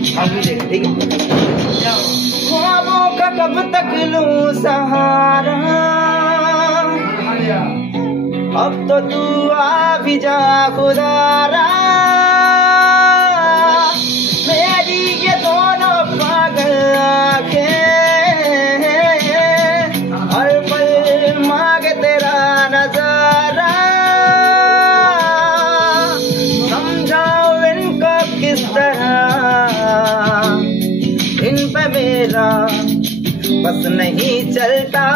ठीक है। ख्वाबों का कब तक लूं सहारा, अब तो तू आ भी जा खुदारा। मेरी ये दोनों पागल आँखें हर पल मांगे तेरा नजारा। समझाओ इनको किस तरह, इन पे मेरा बस नहीं चलता।